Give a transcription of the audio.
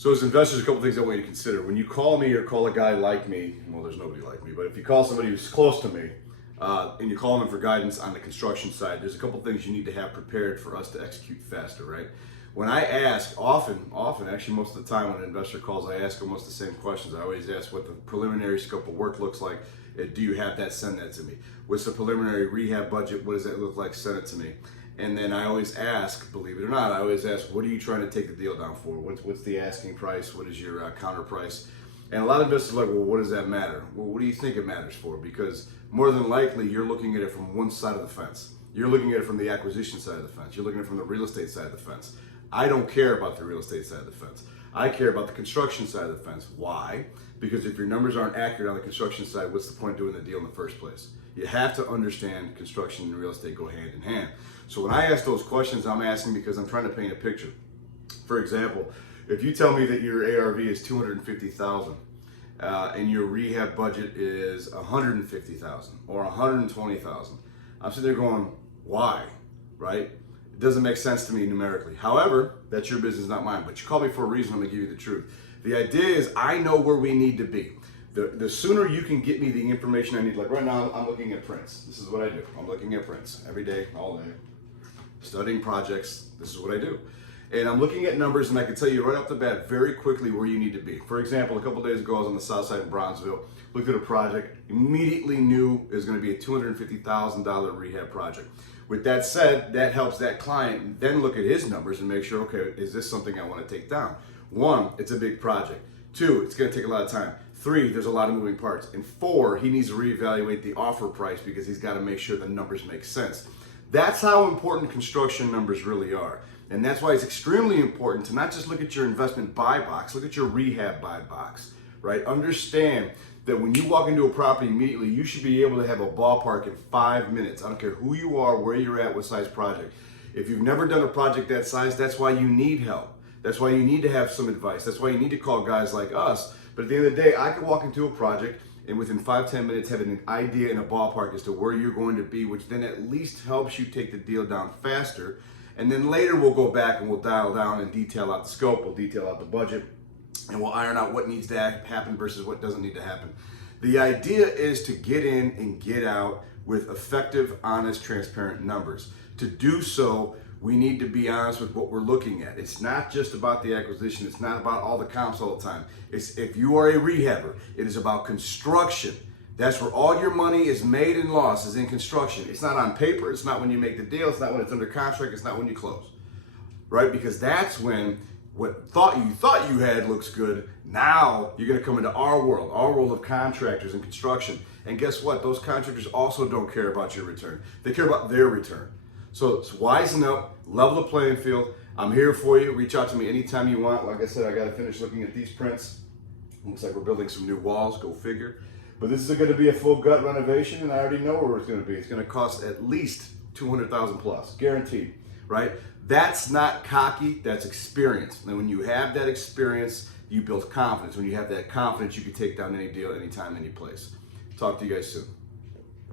So as investors, a couple things I want you to consider. When you call me or call a guy like me, well, there's nobody like me, but if you call somebody who's close to me, and you call them for guidance on the construction side, there's a couple things you need to have prepared for us to execute faster, right? When I ask, often, actually most of the time when an investor calls, I ask almost the same questions. I always ask what the preliminary scope of work looks like. Do you have that? Send that to me. What's the preliminary rehab budget? What does that look like? Send it to me. And then I always ask, believe it or not, I always ask, what are you trying to take the deal down for? What's the asking price? What is your counter price? And a lot of investors are like, well, what does that matter? Well, what do you think it matters for? Because more than likely, you're looking at it from one side of the fence. You're looking at it from the acquisition side of the fence. You're looking at it from the real estate side of the fence. I don't care about the real estate side of the fence. I care about the construction side of the fence. Why? Because if your numbers aren't accurate on the construction side, what's the point of doing the deal in the first place? You have to understand construction and real estate go hand in hand. So when I ask those questions, I'm asking because I'm trying to paint a picture. For example, if you tell me that your ARV is $250,000 and your rehab budget is $150,000 or $120,000, I'm sitting there going, why? Right? It doesn't make sense to me numerically. However, that's your business, not mine. But you call me for a reason. I'm gonna give you the truth. The idea is I know where we need to be. The sooner you can get me the information I need, like right now I'm looking at prints. This is what I do. I'm looking at prints every day, all day, studying projects. This is what I do. And I'm looking at numbers and I can tell you right off the bat very quickly where you need to be. For example, a couple days ago I was on the south side of Bronzeville, looked at a project, immediately knew it was going to be a $250,000 rehab project. With that said, that helps that client then look at his numbers and make sure, okay, is this something I want to take down? One, it's a big project. Two, it's going to take a lot of time. Three, there's a lot of moving parts. And four, he needs to reevaluate the offer price because he's got to make sure the numbers make sense. That's how important construction numbers really are. And that's why it's extremely important to not just look at your investment buy box, look at your rehab buy box, right? Understand that when you walk into a property immediately, you should be able to have a ballpark in 5 minutes. I don't care who you are, where you're at, what size project. If you've never done a project that size, that's why you need help. That's why you need to have some advice. That's why you need to call guys like us. But at the end of the day, I could walk into a project and within 5-10 minutes have an idea and a ballpark as to where you're going to be, which then at least helps you take the deal down faster. And then later we'll go back and we'll dial down and detail out the scope, we'll detail out the budget, and we'll iron out what needs to happen versus what doesn't need to happen. The idea is to get in and get out with effective, honest, transparent numbers. To do so, we need to be honest with what we're looking at. It's not just about the acquisition. It's not about all the comps all the time. It's if you are a rehabber, it is about construction. That's where all your money is made and lost, is in construction. It's not on paper. It's not when you make the deal. It's not when it's under contract. It's not when you close, right? Because that's when what you thought you had looks good. Now you're going to come into our world of contractors and construction. And guess what? Those contractors also don't care about your return. They care about their return. So it's wisen up, level the playing field. I'm here for you. Reach out to me anytime you want. Like I said, I got to finish looking at these prints. Looks like we're building some new walls. Go figure. But this is going to be a full gut renovation, and I already know where it's going to be. It's going to cost at least $200,000 plus, guaranteed, right? That's not cocky, that's experience. And when you have that experience, you build confidence. When you have that confidence, you can take down any deal, anytime, any place. Talk to you guys soon.